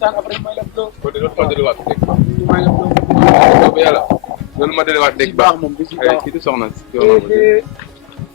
waxtaan après may la do ko delu ko delu wat dégg ba may la do ko yàlla loolu ma delu wat dégg ba moom bis ay kii di soxna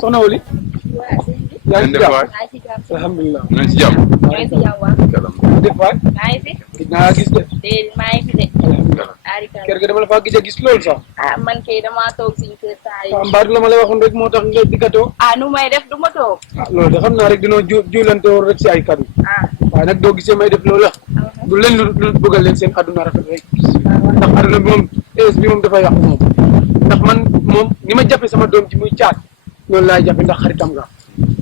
soxna Wali yaa ngi def waay alhamdulilah nañ ci jàmm maa ngi si jàmm waaw. def waay maa ngi fi. gis naa gis de déedéet maa ngi fi de. alhamdulilah Arika. kër ga dama la faa gis loolu sax ah man kay damaa toog suñu kër saa yi. mbaadu la ma lay waxoon rek moo tax nga diggatoo ah nu may def du ma toog. loolu de xam naa rek dinoo juulante woon rek si ay kaddu ah. waaye nag doo gisee may def loolu la du leen lu bëggal leen seen àdduna rafet rek ndax àdduna bi moom bi moom dafa yàqu moom ndax man moom ni ma jàppe sama doom ji muy caat loolu laay jàppe ndax xaritam nga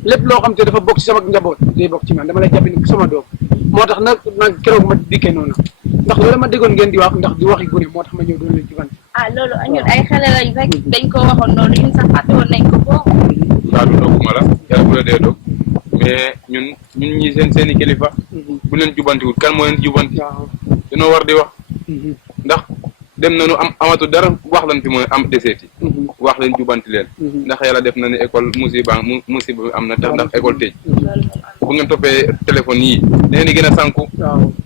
lépp loo xam te dafa bokk ci sama njaboot day bokk ci man dama lay jàppe ni sama doom moo tax nag keroog ma dikkee noonu ndax loolu ma déggoon ngeen di wax ndax di waxi gune moo tax ma ñëw doon leen ci fan ah loolu ñun ay xale lañ rek dañ ko waxoon noonu ñun sax fàtte woon nañ ko boo. saa du dogguma la yàlla bu la dee dog mais ñun ñi seen i kilifa bu leen jubantiwul kan moo leen jubanti dañoo war di wax ndax dem nañu amatu dara wax lan fi mooy am deseeti wax leen jubanti leen ndax yàlla def na ne école musiba bi am na tax ndax école tëj bu ngeen toppee téléphone yi da ngeen di gën a sànku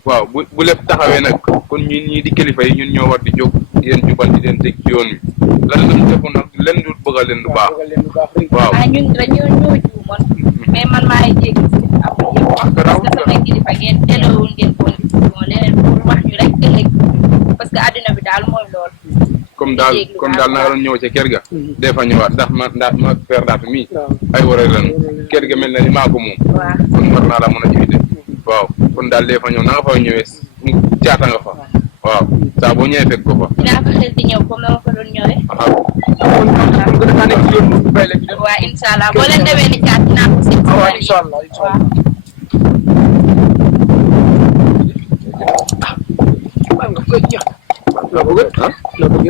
waaw bu lépp taxawee nag kon ñun ñii di kilifa yi ñun ñoo war di jóg yéen jubanti leen teg ci yoon wi lan lañu defoon nag leen du bëggal leen lu baax waaw ah ñun dañoo ñoo juumoon mais man maa ngi jéggi si après yëpp parce que sama kilifa ngeen teelawul ngeen ko bon leneen pour wax ñu rek ëllëg parce que adduna bi daal mooy lool comme daal naa doon ñëw ca kër ga des fa ñëwaat ndax ma faire daata mii ay waree lan kër ga mel na ni maa ko moom kon war naa la mën a invité waaw kon daal des fa ñëw na nga fa ñëwee caata nga fa waaw saa boo ñëwee fekk ko fa dinaa fa xel di ñëw comme na ma ko doon ñëwee waaw incha allah boo leen demee ni caat dinaa ko si incha allah nga koy jeex la bëgg la bëgg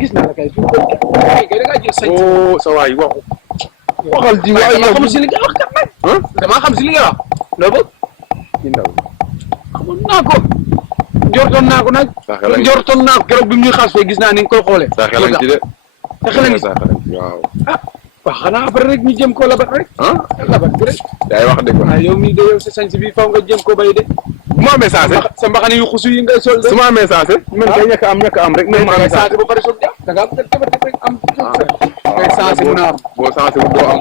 gis naa la kay fu koy kay da ngaa jël sañ sa waay waxu waxal di waay yow xam si li nga wax kat nag dama xam si li nga wax loo bëgg ci ndaw xamoon naa ko njortoon naa ko nag njortoon naa ko keroog bi ñuy xas fee gis naa ni nga koy xoolee sa xelan ci de sa xelan ci waaw waaw xanaa après rek ñu jëm koo labat rek labat bi rek yaay wax de ko yow mii de yow sa sañ bi faw nga jëm koo bay de bu ma amee sensé sa mbaxane yu xusu yi ngay sol de su ma amee sensé man kay ñàkk am rek mais ma amee sensé ba pare soog dem da ngaa bëgg a tëbati rek am ngay sensé mën a am boo sensé wu doo am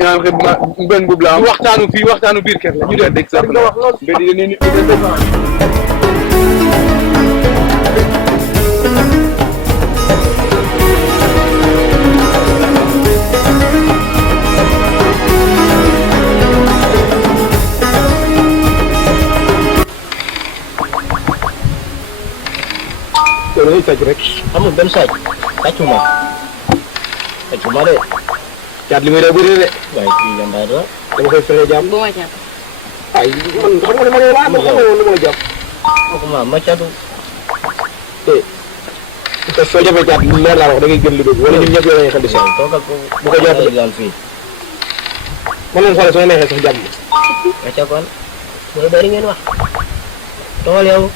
ñaan xëy ma benn boobu la am waxtaanu biir kër la ñu dee dégg sax nga wax lool mbir yi dañuy nit loolu fecc rek amul benn sàcc sàccuma de caat li muy dee bëri de waaye kii jàmbaar la dama koy fexe jàmm bu ma jàpp ay man xam nga ne ma ne waa ma xam nga lu ma la jàpp waxuma ma catu te soo jafee caat lu leer laa wax da ngay gën lu dëgg wala ñun ñëpp yow la ñuy xam di seet toogal ko bu ko jàpp daal fii man moom xoolal soo neexee sax jàmm ma cakoon mooy bari ngeen wax tool yow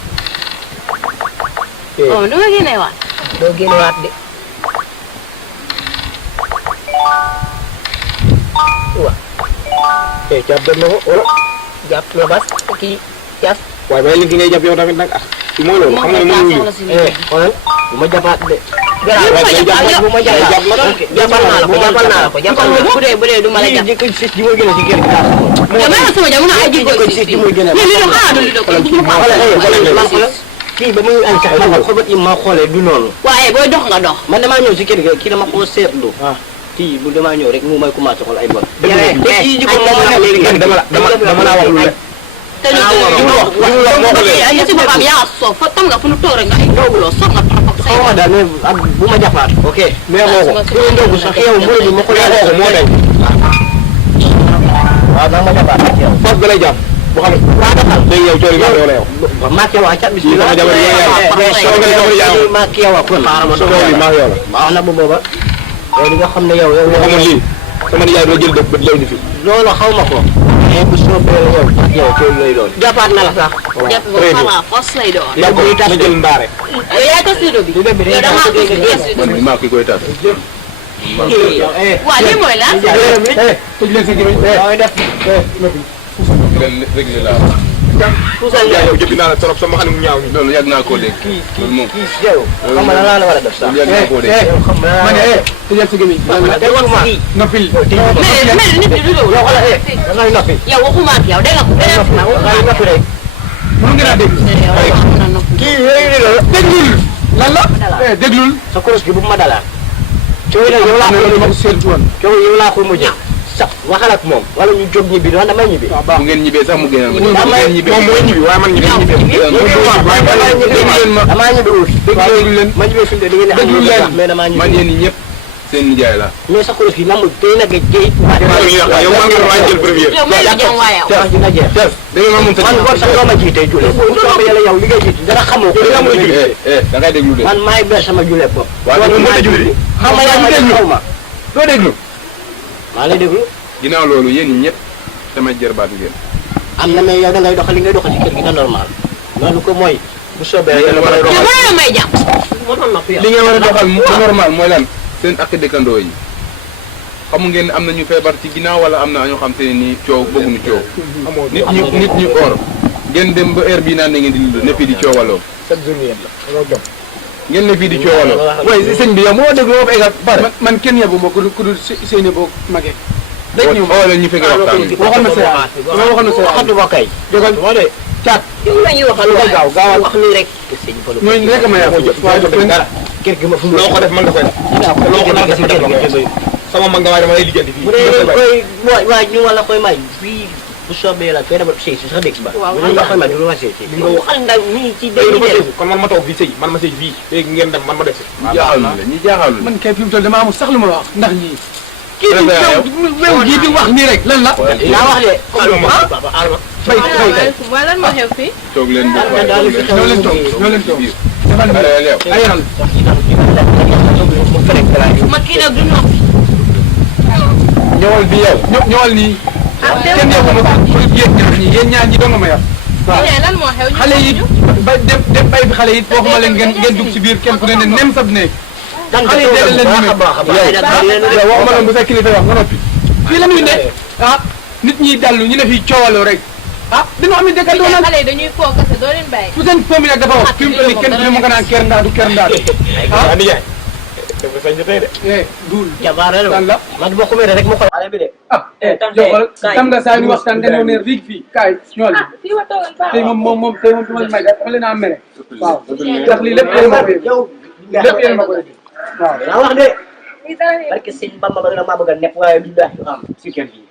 oh nu ma génnee waat doo génne waat de wa caat dem na ko wala jàpp na bas kii cas waaye bay li ki ngay jàpp yow tamit nag mooy loolu xam nga ne mënuñu xoolal bu ma jàppaat de garaaw bu ma jàppal naa la ko bu dee du ma la jàpp jikko sis ji mooy gën a ci kër gi dama la sama jamono ay jikko sis ji mooy gën a kii ba muy añ sax ma xobat yi ma xoolee du noonu waaye booy dox nga dox man damaa ñëw si kër gi kii dama ko seetlu kii bu damaa ñëw rek mu may commencé xool ay bon kii jikko moom la léegi dama laa wax lu le te ñu si boppam yaa soof fa tam nga fu nu toog rek nga ay ndoguloo soog nga trop ak say xaw ma daal mais ak bu ma jàppaat ok mais xoo ko bu ndogu sax yow mu bi ma ko mais xoo ko moo day waaw da nga ma jàppaat ak yow fas bi lay jàpp bu xam waa defal léegi yow coori maa yow la yow maak yow a cat bi sama jabar yow maak yow a kon maa yow la waaw na bu booba yow di nga xam ne yow nga xamoon lii sama nijaay doo jël dëkk bët lay ni fi loolu xaw ma ko mais bu soobee la yow ak yow coori lay doon jàppaat na la sax jàpp nga xamaa fos lay doon yow buy tas jël mbaare yow yaa tas studio bi yow damaa ko si man maa ki koy tas waaw lii mooy lan tëj leen sa gémmiñ def leen réglé laa puusal yaa yow yow jëppi naa la trop sama xale mu ñaaw ni loolu yàgg naa koo dégg loolu moom kii yow xam nga lan laa la war a def sax loolu yàgg naa koo dégg yow xam nga ma ne tëjal sa gémmiñ noppil mais nit ñi du loolu. yow xoolal da ngay noppi yow waxuma ak yow dégg nga ko dégg nga ko da ngay noppi rek mënu ngeen a dégg kii yooyu ni la déglul lan la déglul sa kuréel gi bu ma dalaa coow nag yow laa ko ma ko séentu woon coow yow laa ko mujjee sax waxal ak moom wala ñu jóg ñibbi doon damay ñibbi bu ngeen ñibbee sax mu gënal ma bu damay ngeen ñibbee moom mooy ñibbi waaye man ñibbi damaa ñibbi wut déglu leen ma ñibbi fi mu ne da ngeen di déglu leen mais damaa ñibbi man yéen ñi ñëpp seen nijaay la mais sa kuréel gi namul tey nag géej yow man nga waa jël première yow may la jëm waaye yow. wax dina jeex da nga ma mun sa man bor sax doo ma jiite jule soo yàlla yow li ngay jiite dara xamoo ko da nga mën a julli da ngay déglu de man maay ber sama jule bopp waaw man mën a julli xam nga yaa ma déglu xaw ma doo déglu maa lay déglu ginnaaw loolu yéen ñi ñëpp sama jërbaatu ngeen am na mais yow da ngay doxal li ngay doxal ci kër gi na normal loolu ko mooy bu soobee li ngeen war a yow doxal mënoon na may jàpp. mënoon na ko yow. li ngeen war a doxal mu normal mooy lan seen ak dëkkandoo yi xamu ngeen ne am na ñu feebar ci ginnaaw wala am na ñoo xam te ne nii coow bëgguñu coow nit ñu or ngeen dem ba heure bii naan na ngeen di ne fii di coowaloo chaque jour yéen la dañoo jom ngeen ne fii di coowaloo waaye sëñ bi yow moo déglu moo fa eggal pare man kenn yebu ma ku dul seeni boo magee dañ ñu oo leen ñu fekkee waxtaan bi waxal ma sa yaay waxal ma sa yaay waxatu ba kay jógal moo de caat yow la ñuy waxal waaye gaaw gaawal wax nii rek. ñooñu rek ma yàq waaye daf leen kër gi ma fu loo ko def mën nga koy def loo ko def dafa def sama mag nga waaye dama lay lijjanti fii bu dee koy waay ñu wala koy may fii bu soobee la fee dama sëy si sax dégg ba bu dee la koy may du ma sëy si waxal ndaw ñii ci léegi day dafa dem. sëy kon man ma toog fii sëy man ma sëy fii léegi ngeen dem man ma def si ñi jaaxal na la ñi jaaxal na man kay fi mu toll dama amul sax lu ma wax ndax ñii kii di yow wew gii di wax nii rek lan la laa wax de bay bay kay waaw lan moo xew fii. toog leen di daal fi xew ñoo leen toog ñoo leen toog defal nii ay yaral ma kii nag du noppi. ñëwal bi yow ñëwal nii kenn yebu ma pour yéen ñaar ñi doo nga ma yàq waaw lan moo xew. xale yi ba dem bay bi xale yi waxuma leen ngeen dugg si biir kenn ku ne ne nem sab néeg xale yi dégg leen ñu yow waxuma leen bu sa kilifa wax nga noppi fii la ñuy ne ah nit ñi dallu ñu ne fii coowaloo rek ah dañoo am ni dëkkandoo nag xale yi dañuy foo kese doo leen bàyyi. fu seen pomme nag dafa wax fi mu toll nii kenn ku ne mu nga naan ker ndaadu ker ndaadu ah nijaay dafa sañ tey de duul jabaare lan la man boo ko mere rek ma xool xale bi de ah yow tam nga saa ñu waxtaan dañoo ne riig fii kaay ñool bi fii ma toogal baax. tey moom tey moom dama may def dafa leen a mere waaw ndax lii lépp yéen ma ko yow lépp yéen ma ko waaw laa wax de lii dara ne. parce que sëñ Bamba ba nga maa bëgg a nepp waaye du daal am si kër gi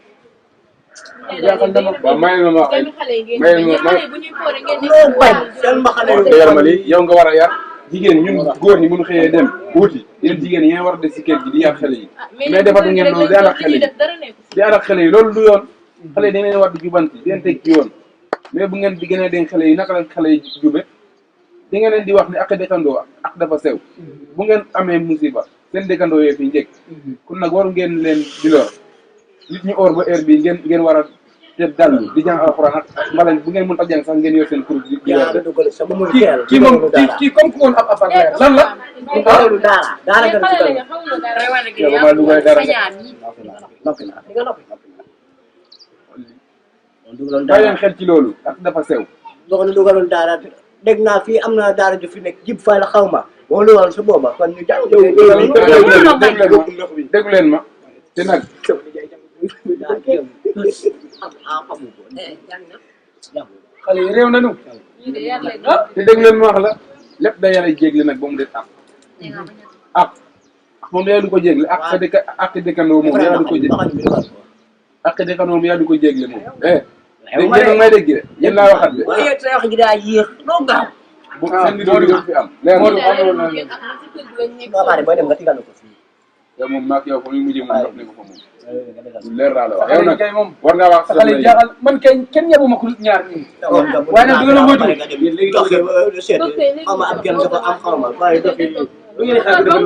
jaaxal dama waaw may ma wax kenn xale yi ngeen may di ma xale yi bu ñuy foore ngeen di. loo bañ seen mbaxane nga yar ma li yow nga war a yar jigéen ñun góor ñi mun xëyee dem wuti yéen jigéen yi ngeen war a des si kër gi di yar xale yi mais defatu ngeen loolu di ànd ak xale yi di ànd ak xale yi loolu du yoon xale yi dañ leen war di jubanti di leen teg ci yoon mais bu ngeen di gën a dénk xale yi naka la xale yi jube di ngeen leen di wax ne ak dëkkandoo ak dafa sew bu ngeen amee musiba seen dëkkandoo yee fi njëkk kon nag waru ngeen leen di lor nit ñu or ba heure bi ngeen war a def dallu di jàng alxuraan ak mbala bu ngeen mën a jàng sax ngeen yor seen kur di yaa ngi dugal sama mu kii moom kii comme ku woon ab affaire lan la loolu daara daara gën ci xale dara la xamul dara. yow ba ma dugal dara noppi naa di nga noppi dugaloon bàyyi daara leen xel ci loolu ak dafa sew dugaloon daara dégg naa fii am na daara ju fi nekk jib fay la xaw ma boo luwal sa booba kon ñu jàng déglu leen ma te nag xale yi réew nañu lii de yàlla lay te déglu leen ma wax la lépp da yàlla jégle nag ba mu des ak moom yaa du ko jégle ak sa dëkk ak dëkkandoo moom yaa du ko jégle ak dëkkandoo moom yaa du ko jégle moom dégg ngeen may dégg de yéen laa waxat de sa wax ji daa yéex doo gaaw bu seen vidéo bi fi am leer Modou na xamul na boo paree booy dem nga tigal ko fii yow moom maag yow fa muy mujjee moom dox ne ko fa moom lu leer laa la wax yow xale yi nag kay moom war ngaa wax xale yi jaaxal man kay kenn yebu ma ko ñaar ñii waaye nag du ngeen a moytu léegi dox seet xaw ma am kenn dafa am xaw ma waaye dox yi lu ngeen xeex dafa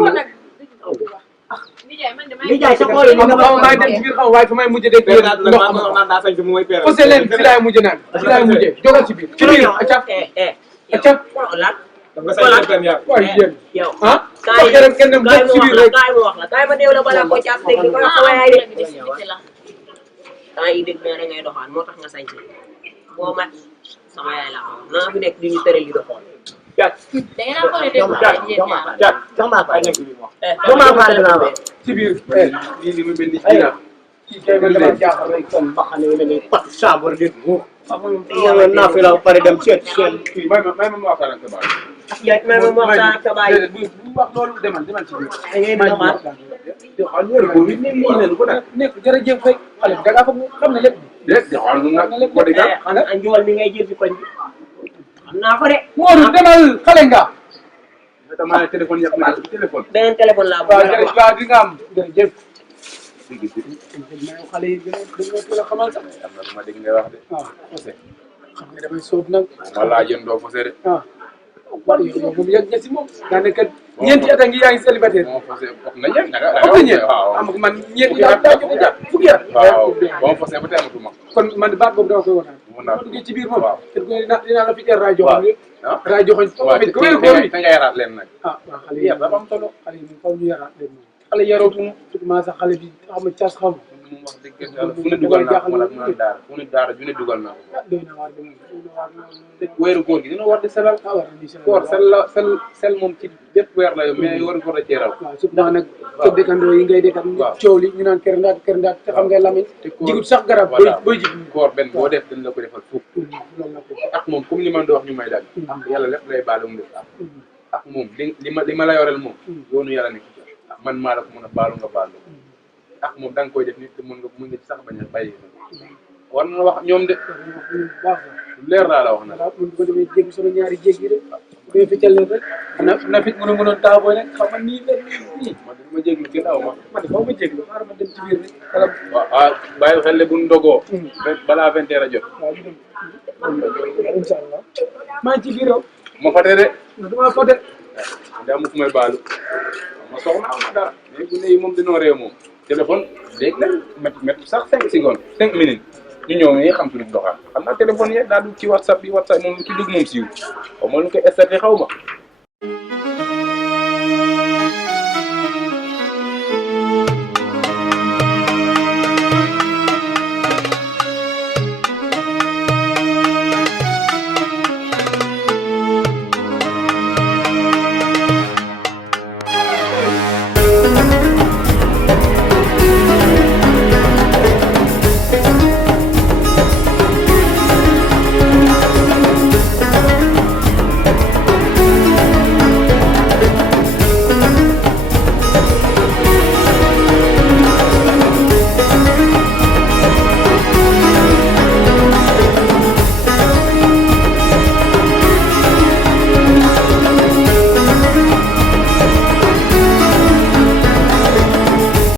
li jaay sa xool yi xam nga maay dem ci biir xam waaye fa may mujj dégg yéen ndox am daa sañ si mooy père fose leen fi laay mujj naan fi laay mujjee jógal ci biir acap acap nga sañ si père yaa waaye yéen yow ah wax rek kenn dem bokk ci biir rek kaay ma wax la kaay ma néew la balaa ko ci am dégg ko sa waay de temps yi dégg naa da ngay doxaan moo tax nga sañ boo mat sama yaay laa ko naa fi nekk di ñu tere li doxoon. Caat da ngeen a xool dégg nga yéen ñaar. caat jox maa ko ay nekk bi wax jox maa ko dinaa wax ci biir lii li mu mel ni ci ginnaaw. kii kay man dama jaaxal rek kon baxane yi mel ni pat saabor di amul yow naa fi la pare dem seet seen kii may ma waxtaan ak sa baay. yaay may ma waxtaan ak sa baay. déedéet bu wax loolu demal ci biir da ngeen di doxal. xam wër ko nit ñi leen ko nekk jërëjëf rek xale bi da ngaa foog xam ne lépp déet joxoon na nag ko di xam nga njool li ngay jël ci koñ bi xam naa ko de. Modou demal xale nga maa ne téléphone yàq na téléphone. beneen téléphone laa waaw bëgg a wax. waaw di nga am jërëjëf xale yi gën a xamal sax am na lu ma dégg ngay wax de. waaw xam nga damay soob nag ma laa jëm doo fosé de. waaw waaw yow moom yàgg nga si moom daanaka ñeenti at a ngi yaa ngi célibataire moo fosé wax na ñëpp naka am na ñeent waaw am man ñeenti at daa jóge jàpp fukki at waaw boo fosé ba tey amatuma. kon man baat boobu dama koy waxtaan mun naa ma duggee ci biir moom waaw. te dinaa la fi teel rajo waaw joxoon rajo joxoon waaw tamit te ko wér koor bi nga yaraat leen nag. ah waaw xale yi dafa am solo xale yi moom faw ñu yaraat leen moom xale yarootuñu surtout sax xale bi xam nga cas xam moom wax dëgg yàlla fu ne dugal naa ko man ak man daara fu ne daara ju ne dugal naa ko. ah doy na waar de moom doy na waar te weeru góor gi dina war di selal. ah war nañu seen koor sel moom ci bépp weer la yow mais waru ko da cee raw. waaw surtout nag sa dëkkandoo yi ngay dëkkat waaw. coow li ñu naan kër ndaat te xam nga lamin te koor jigut sax garab voilà booy jig koor benn boo def dañ la ko defal fukk. loolu la ko ak moom comme li man di wax ñu may daal. ak yàlla lépp lay baale mu def ak moom li ma la yoreel moom. yoonu yàlla nekk ci man maa la ko mën a baalu nga baal ak moom da nga koy def nit te mën nga ci sax bañ a bàyyi war na wax ñoom de baax lu leer laa la wax na. waaw mun ko demee jéggi sama ñaari jéggi rek bu dee ficcal leen rek na fit mënoon taaboo rek xam nga nii la nii man de ma jéggi gën aw ma. man de faaw ma jéggi xaaral ma dem ci biir rek wala waaw bàyyi xel bu ndogoo. balaa 20 heures a jot. waaw ñu dem incha allah maa ngi ci biir yow ma fate de. dama fote daa mu fu may baalu ma soxla am na dara mais bu ne moom dinoo réew moom téléphone léegi nag métti sax 5 secondes 5 minutes ñu ñëw nii xam suñu doxal xam naa téléphone yi daa dugg ci whatsapp bi whatsapp moom lu ci dugg moom siiw xaw ma lu koy estaté xaw ma